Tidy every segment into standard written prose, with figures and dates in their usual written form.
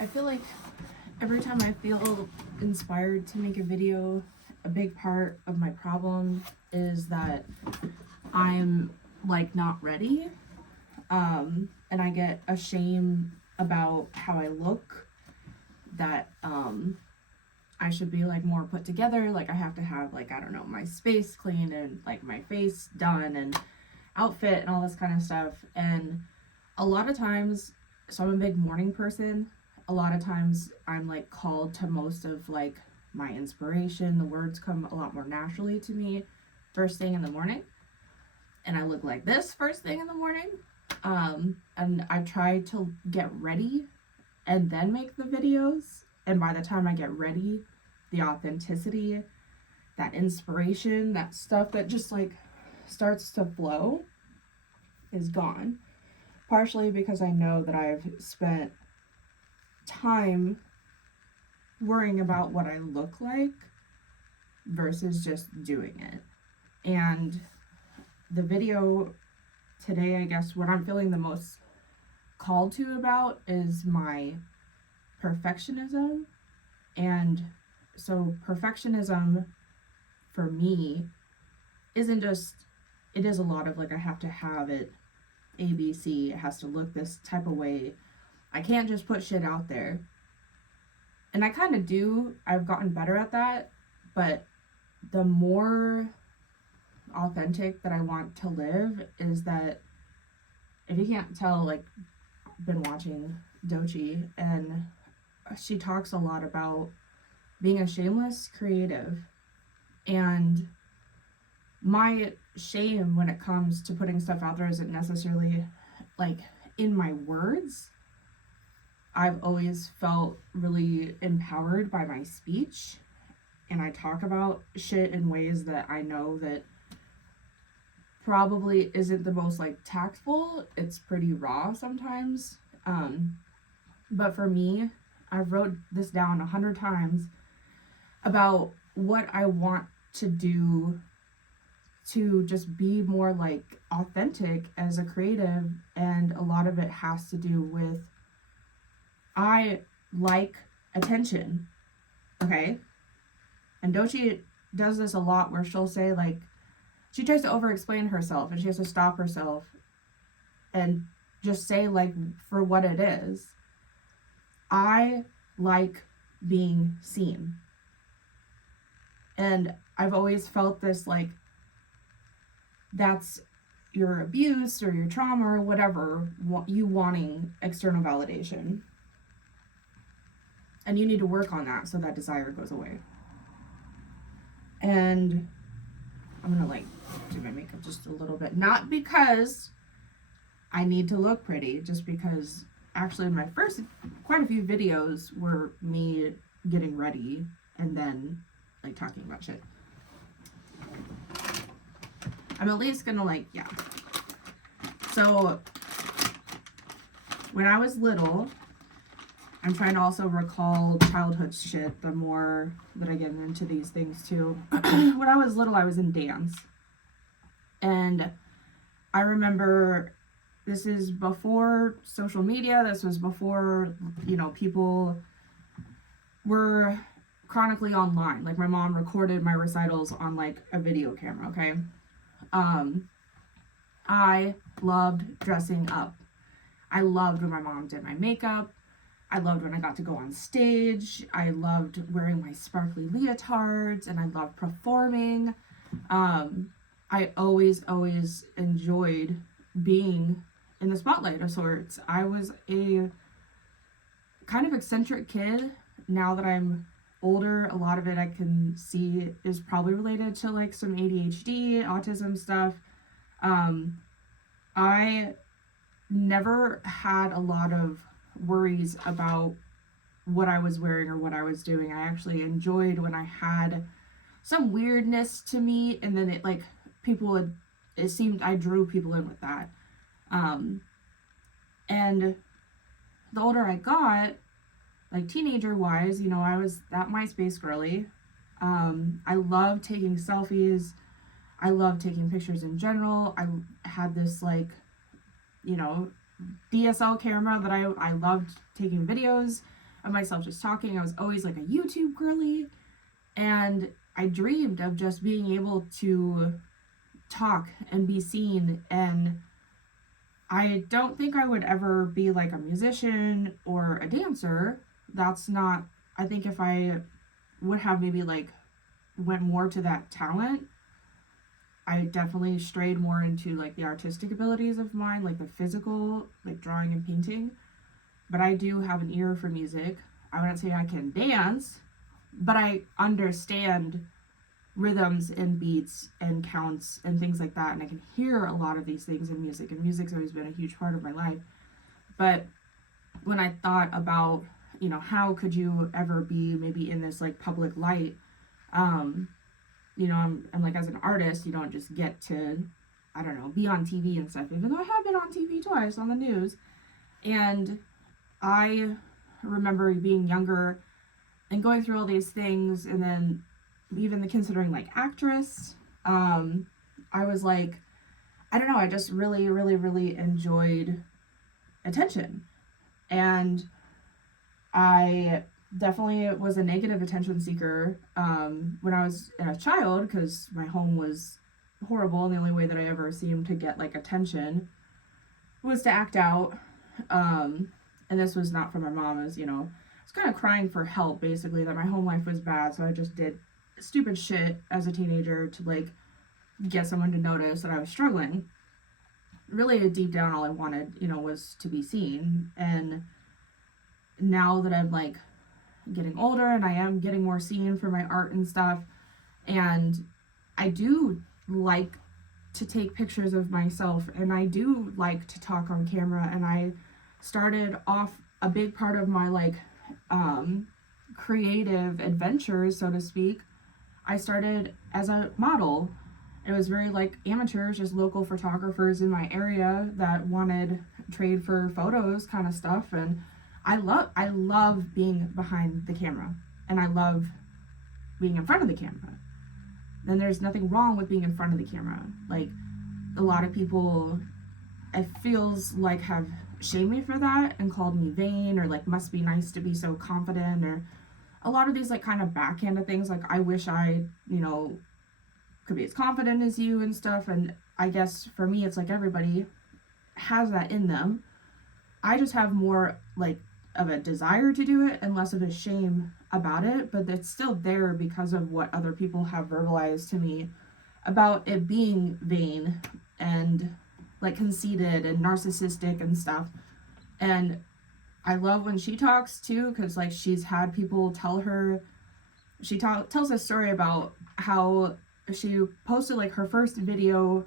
I feel like every time I feel inspired to make a video, a big part of my problem is that I'm like not ready. And I get ashamed about how I look, that I should be like more put together. Like I have to have like, I don't know, my space clean and like my face done and outfit and all this kind of stuff. And a lot of times, so I'm a big morning person. A lot of times I'm like called to most of like my inspiration. The words come a lot more naturally to me first thing in the morning. And I look like this first thing in the morning. And I try to get ready and then make the videos. And by the time I get ready, the authenticity, that inspiration, that stuff that just like starts to flow is gone. Partially because I know that I've spent time worrying about what I look like versus just doing it. And the video today, I guess what I'm feeling the most called to about is my perfectionism. And so perfectionism for me isn't just, it is a lot of like I have to have it ABC, it has to look this type of way. I can't just put shit out there. And I kind of do. I've gotten better at that. But the more authentic that I want to live is that, if you can't tell, like, I've been watching Doechii, and she talks a lot about being a shameless creative. And my shame when it comes to putting stuff out there isn't necessarily like in my words. I've always felt really empowered by my speech, and I talk about shit in ways that I know that probably isn't the most like tactful. It's pretty raw sometimes. But for me, I've wrote this down 100 times about what I want to do to just be more like authentic as a creative, and a lot of it has to do with I like attention, okay? And Doechii does this a lot where she'll say like, she tries to over explain herself and she has to stop herself and just say like for what it is. I like being seen. And I've always felt this like, that's your abuse or your trauma or whatever, you wanting external validation. And you need to work on that so that desire goes away. And I'm gonna like do my makeup just a little bit. Not because I need to look pretty, just because actually my first quite a few videos were me getting ready and then like talking about shit. I'm at least gonna like, yeah. So when I was little, I'm trying to also recall childhood shit the more that I get into these things too. When I was little, I was in dance. And I remember, this is before social media, this was before, you know, people were chronically online. Like my mom recorded my recitals on like a video camera, okay? I loved dressing up. I loved when my mom did my makeup. I loved when I got to go on stage. I loved wearing my sparkly leotards, and I loved performing. I always enjoyed being in the spotlight of sorts. I was a kind of eccentric kid. Now that I'm older, a lot of it I can see is probably related to like some ADHD, autism stuff. I never had a lot of worries about what I was wearing or what I was doing. I actually enjoyed when I had some weirdness to me, and then it like people would, it seemed I drew people in with that. And the older I got, like teenager wise, you know, I was that MySpace girly. I loved taking selfies. I loved taking pictures in general. I had this like, you know, DSL camera that I loved taking videos. of myself just talking. I was always like a YouTube girly, and I dreamed of just being able to talk and be seen. And I don't think I would ever be like a musician or a dancer. That's not, I think if I would have maybe like went more to that talent, I definitely strayed more into like the artistic abilities of mine, like the physical, like drawing and painting. But I do have an ear for music. I wouldn't say I can dance, but I understand rhythms and beats and counts and things like that. And I can hear a lot of these things in music. And music's always been a huge part of my life. But when I thought about, how could you ever be maybe in this like public light, I'm like, as an artist, you don't just get to, I don't know, be on TV and stuff, even though I have been on TV twice on the news. And I remember being younger and going through all these things, and then even considering like actress. I was like, I don't know, I just really, really, really enjoyed attention. And I definitely was a negative attention seeker when I was a child, because my home was horrible, and the only way that I ever seemed to get like attention was to act out. And this was not from my mom. It was, I was kind of crying for help, basically, that my home life was bad, so I just did stupid shit as a teenager to like get someone to notice that I was struggling. Really, deep down, all I wanted, was to be seen. And now that I'm like getting older and I am getting more seen for my art and stuff, and I do like to take pictures of myself, and I do like to talk on camera, and I started off a big part of my like creative adventures, so to speak. I started as a model. It was very like amateurs, just local photographers in my area that wanted trade for photos kind of stuff. And I love being behind the camera, and I love being in front of the camera. Then there's nothing wrong with being in front of the camera. Like, a lot of people, it feels like, have shamed me for that and called me vain, or like must be nice to be so confident, or a lot of these like kind of backhanded things, like I wish I could be as confident as you and stuff. And I guess for me, it's like everybody has that in them. I just have more like of a desire to do it and less of a shame about it, but it's still there because of what other people have verbalized to me about it being vain and like conceited and narcissistic and stuff. And I love when she talks too, because like she's had people tell her, tells a story about how she posted like her first video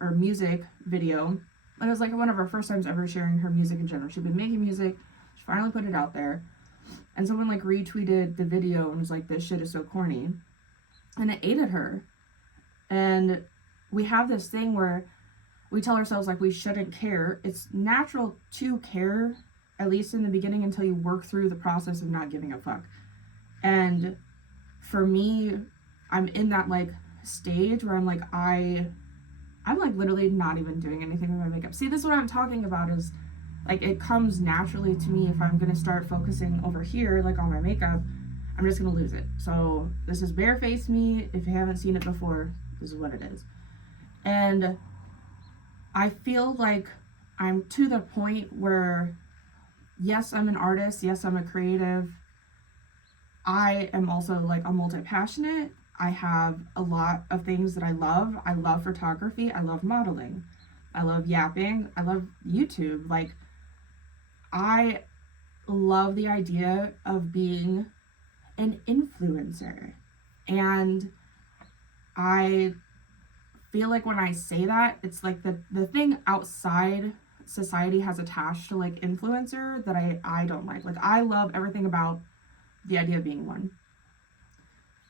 or music video, and it was like one of her first times ever sharing her music in general. She'd been making music, she finally put it out there, and someone like retweeted the video and was like, this shit is so corny, and it ate at her. And we have this thing where we tell ourselves like we shouldn't care. It's natural to care, at least in the beginning, until you work through the process of not giving a fuck. And for me, I'm in that like stage where I'm like, I'm like literally not even doing anything with my makeup. See, this is what I'm talking about, is like it comes naturally to me. If I'm gonna start focusing over here like on my makeup, I'm just gonna lose it. So this is barefaced me. If you haven't seen it before, this is what it is. And I feel like I'm to the point where, yes, I'm an artist, yes, I'm a creative, I am also like a multi-passionate. I have a lot of things that I love. I love photography, I love modeling, I love yapping, I love YouTube. Like, I love the idea of being an influencer. And I feel like when I say that, it's like the thing outside society has attached to like influencer that I don't like. Like, I love everything about the idea of being one.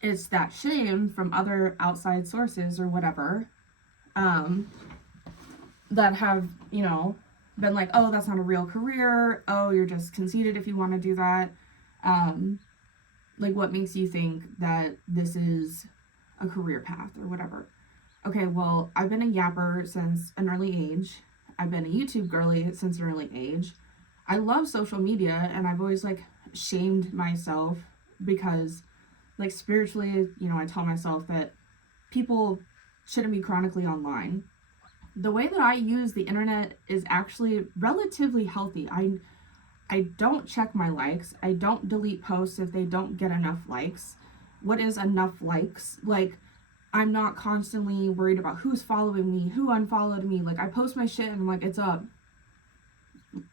It's that shame from other outside sources or whatever that have, been like, oh, that's not a real career. Oh, you're just conceited if you want to do that. Like, what makes you think that this is a career path or whatever? Okay, well, I've been a yapper since an early age. I've been a YouTube girly since an early age. I love social media, and I've always like shamed myself because, like, spiritually, you know, I tell myself that people shouldn't be chronically online. The way that I use the internet is actually relatively healthy. I don't check my likes. I don't delete posts if they don't get enough likes. What is enough likes? Like, I'm not constantly worried about who's following me, who unfollowed me. Like, I post my shit and I'm like, it's up.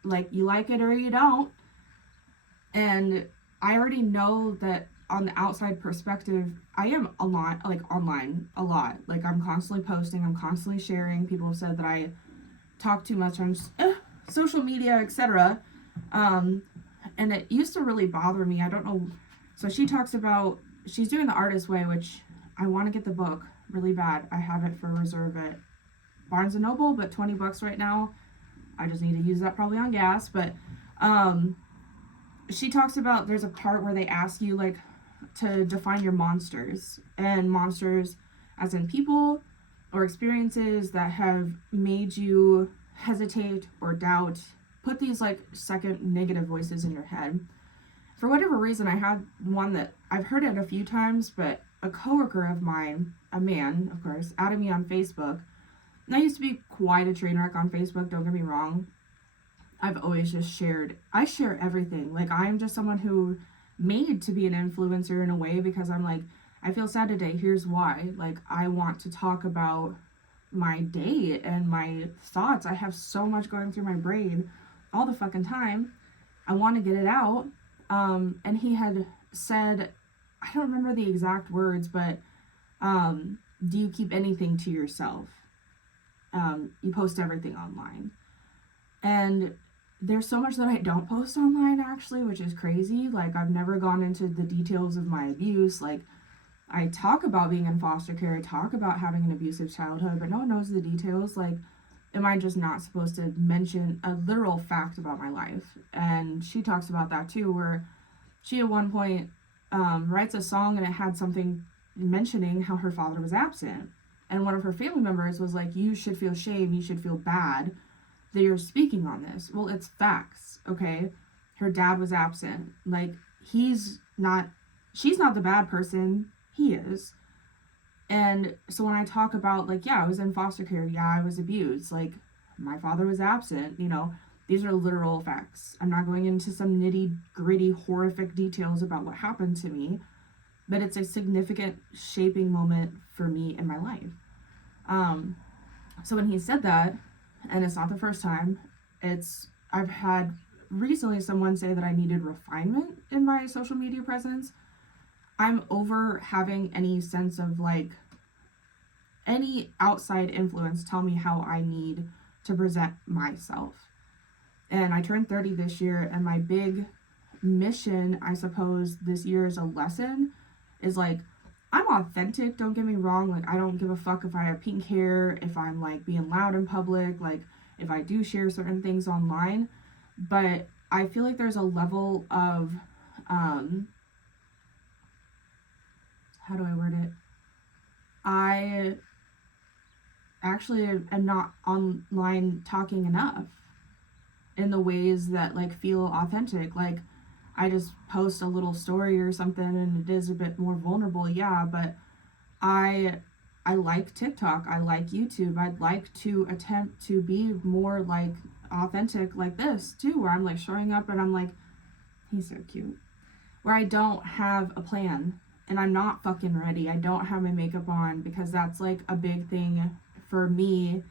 Like, you like it or you don't. And I already know that on the outside perspective, I am a lot, like, online a lot. Like, I'm constantly posting, I'm constantly sharing. People have said that I talk too much on social media, etc. And it used to really bother me. I don't know. So she talks about, she's doing the artist way, which I want to get the book really bad. I have it for reserve at Barnes & Noble, but $20 right now. I just need to use that probably on gas. But she talks about, there's a part where they ask you, like, to define your monsters. And monsters as in people or experiences that have made you hesitate or doubt. Put these, like, second negative voices in your head. For whatever reason, I had one that I've heard it a few times, but a coworker of mine, a man, of course, added me on Facebook. And I used to be quite a train wreck on Facebook, don't get me wrong. I've always just I share everything. Like, I'm just someone who made to be an influencer in a way because I'm like, I feel sad today, here's why. Like, I want to talk about my day and my thoughts. I have so much going through my brain all the fucking time. I want to get it out. And he had said, I don't remember the exact words, but do you keep anything to yourself? You post everything online. And there's so much that I don't post online, actually, which is crazy. Like, I've never gone into the details of my abuse. Like, I talk about being in foster care, I talk about having an abusive childhood, but no one knows the details. Like, am I just not supposed to mention a literal fact about my life? And she talks about that too, where she at one point writes a song and it had something mentioning how her father was absent. And one of her family members was like, you should feel shame, you should feel bad that you're speaking on this. Well, it's facts, okay? Her dad was absent. Like, she's not the bad person, he is. And so when I talk about, like, yeah, I was in foster care, yeah, I was abused, like, my father was absent, you know, these are literal facts. I'm not going into some nitty gritty horrific details about what happened to me, but it's a significant shaping moment for me in my life. So when he said that, and it's not the first time, I've had recently someone say that I needed refinement in my social media presence. I'm over having any sense of, like, any outside influence tell me how I need to present myself. And I turned 30 this year, and my big mission, I suppose, this year as a lesson is, like, I'm authentic, don't get me wrong. Like, I don't give a fuck if I have pink hair, if I'm, like, being loud in public, like, if I do share certain things online. But I feel like there's a level of, how do I word it? I actually am not online talking enough in the ways that, like, feel authentic. Like, I just post a little story or something and it is a bit more vulnerable, yeah, but I like TikTok, I like YouTube. I'd like to attempt to be more, like, authentic like this too, where I'm, like, showing up and I'm like, he's so cute. Where I don't have a plan and I'm not fucking ready. I don't have my makeup on, because that's, like, a big thing for me,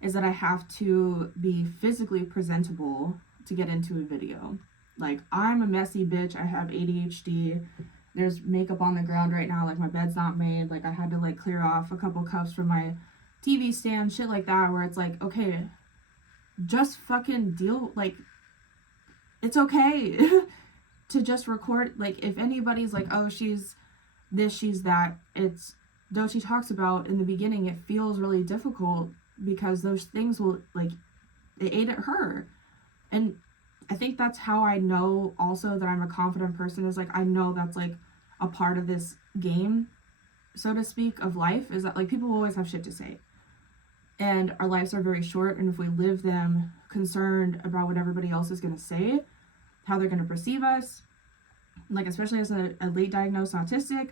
is that I have to be physically presentable to get into a video. Like, I'm a messy bitch. I have ADHD. There's makeup on the ground right now. Like, my bed's not made. Like, I had to, like, clear off a couple cups from my TV stand, shit like that, where it's like, okay, just fucking deal. Like, it's okay to just record. Like, if anybody's like, oh, she's this, she's that, it's, Doechii talks about in the beginning, it feels really difficult because those things will, like, they ate at her. And I think that's how I know also that I'm a confident person, is, like, I know that's, like, a part of this game, so to speak, of life, is that, like, people always have shit to say. And our lives are very short, and if we live them concerned about what everybody else is going to say, how they're going to perceive us, like especially as a late diagnosed autistic,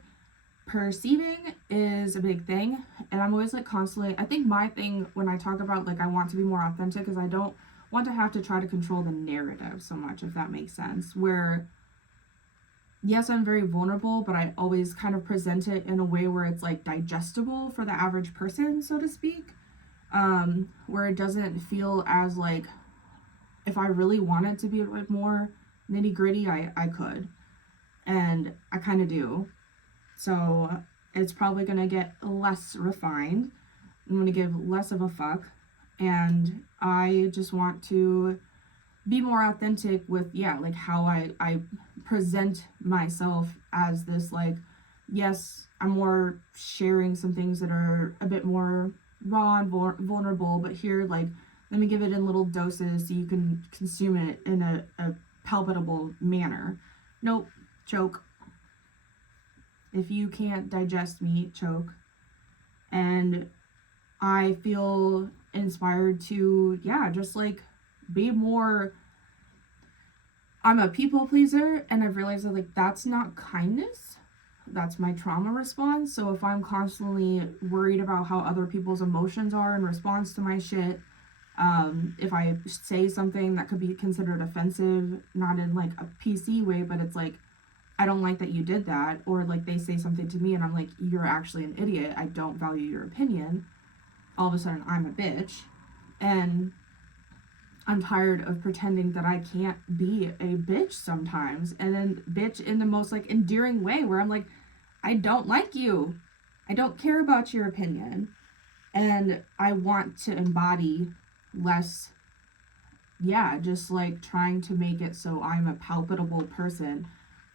perceiving is a big thing. And I'm always like constantly, I think my thing when I talk about like I want to be more authentic is I don't want to have to try to control the narrative so much, if that makes sense. Where yes, I'm very vulnerable, but I always kind of present it in a way where it's like digestible for the average person, so to speak. Where it doesn't feel as like, if I really wanted to be a bit more nitty gritty, I could. And I kind of do. So it's probably going to get less refined. I'm going to give less of a fuck. And I just want to be more authentic with, yeah, like how I present myself as this, like, yes, I'm more sharing some things that are a bit more raw and vulnerable, but here, like, let me give it in little doses so you can consume it in a palatable manner. Nope, choke. If you can't digest me, choke. And I feel inspired to, yeah, just like be more. I'm a people pleaser, and I've realized that like that's not kindness. That's my trauma response. So if I'm constantly worried about how other people's emotions are in response to my shit, if I say something that could be considered offensive, not in like a PC way, but it's like, I don't like that you did that, or like they say something to me and I'm like, you're actually an idiot, I don't value your opinion, all of a sudden I'm a bitch. And I'm tired of pretending that I can't be a bitch sometimes, and then bitch in the most like endearing way where I'm like, I don't like you, I don't care about your opinion. And I want to embody less, yeah, just like trying to make it so I'm a palpable person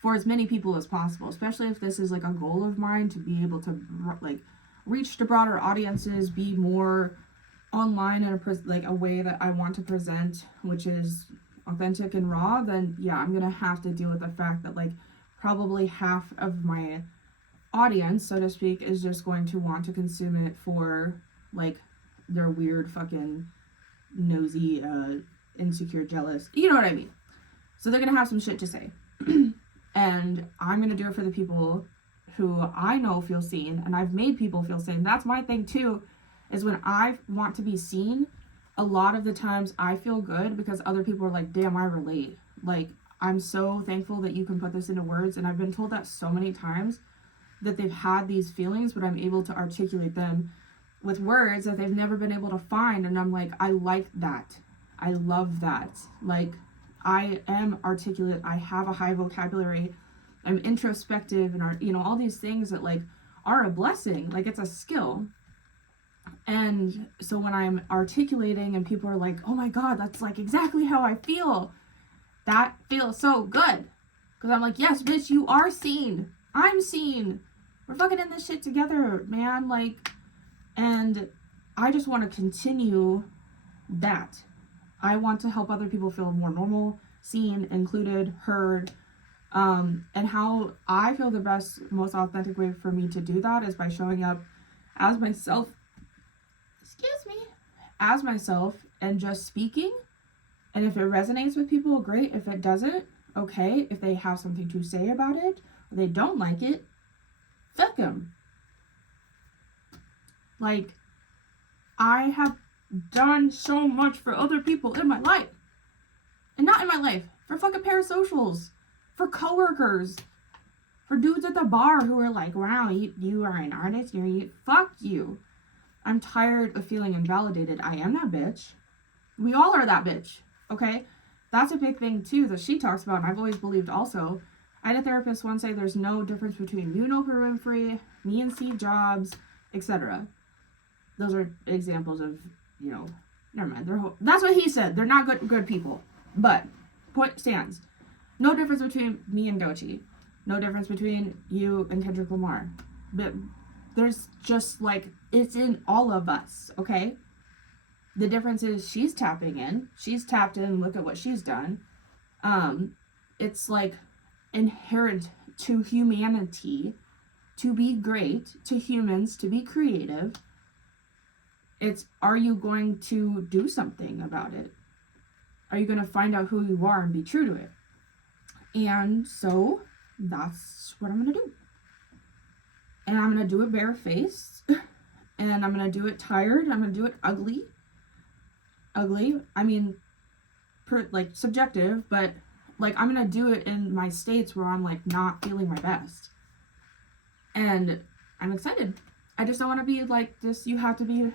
for as many people as possible, especially if this is like a goal of mine, to be able to like reach to broader audiences, be more online in a way that I want to present, which is authentic and raw. Then yeah, I'm gonna have to deal with the fact that like probably half of my audience, so to speak, is just going to want to consume it for like their weird fucking nosy, insecure, jealous, you know what I mean. So they're gonna have some shit to say. And I'm going to do it for the people who I know feel seen, and I've made people feel seen. That's my thing too, is when I want to be seen, a lot of the times I feel good because other people are like, damn, I relate. Like, I'm so thankful that you can put this into words. And I've been told that so many times, that they've had these feelings, but I'm able to articulate them with words that they've never been able to find. And I'm like, I like that. I love that. Like, I am articulate, I have a high vocabulary, I'm introspective, and you know, all these things that like are a blessing, like it's a skill. And so when I'm articulating and people are like, oh my god, that's like exactly how I feel, that feels so good, because I'm like, yes bitch, you are seen, I'm seen, we're fucking in this shit together, man. Like, and I just want to continue that. I want to help other people feel more normal, seen, included, heard. And how I feel the best, most authentic way for me to do that is by showing up as myself, as myself, and just speaking. And if it resonates with people, great. If it doesn't, okay. If they have something to say about it, or they don't like it, fuck them. Like, I have done so much for other people in my life, and not in my life, for fucking parasocials, for coworkers, for dudes at the bar who are like, wow, you are an artist, fuck you. I'm tired of feeling invalidated. I am that bitch. We all are that bitch, okay? That's a big thing too that she talks about, and I've always believed also. I had a therapist once say there's no difference between you and Oprah Winfrey, me and Steve Jobs, etc. Those are examples of, you know, never mind. That's what he said. They're not good people. But point stands. No difference between me and Doechii. No difference between you and Kendrick Lamar. But there's just like, it's in all of us, okay? The difference is she's tapping in. She's tapped in. Look at what she's done. It's like inherent to humanity to be great, to humans to be creative. It's, are you going to do something about it? Are you going to find out who you are and be true to it? And so that's what I'm gonna do. And I'm gonna do it barefaced. And I'm gonna do it tired. I'm gonna do it ugly. Ugly. I mean, like subjective, but like I'm gonna do it in my states where I'm like not feeling my best. And I'm excited. I just don't want to be like this. You have to be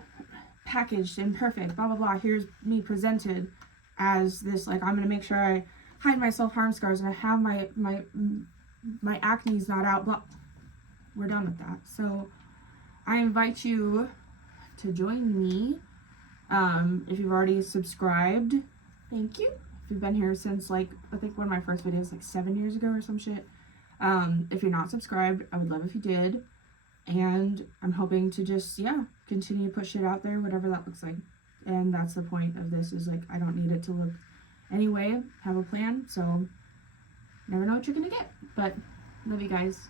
packaged and perfect. Blah blah blah. Here's me presented as this. Like I'm gonna make sure I hide my self-harm scars and I have my acne's not out. Blah. We're done with that. So I invite you to join me. If you've already subscribed, thank you. If you've been here since like, I think one of my first videos like 7 years ago or some shit. If you're not subscribed, I would love if you did. And I'm hoping to just, continue to put shit out there, whatever that looks like. And that's the point of this, is like, I don't need it to look anyway. Have a plan, so never know what you're gonna get. But love you guys.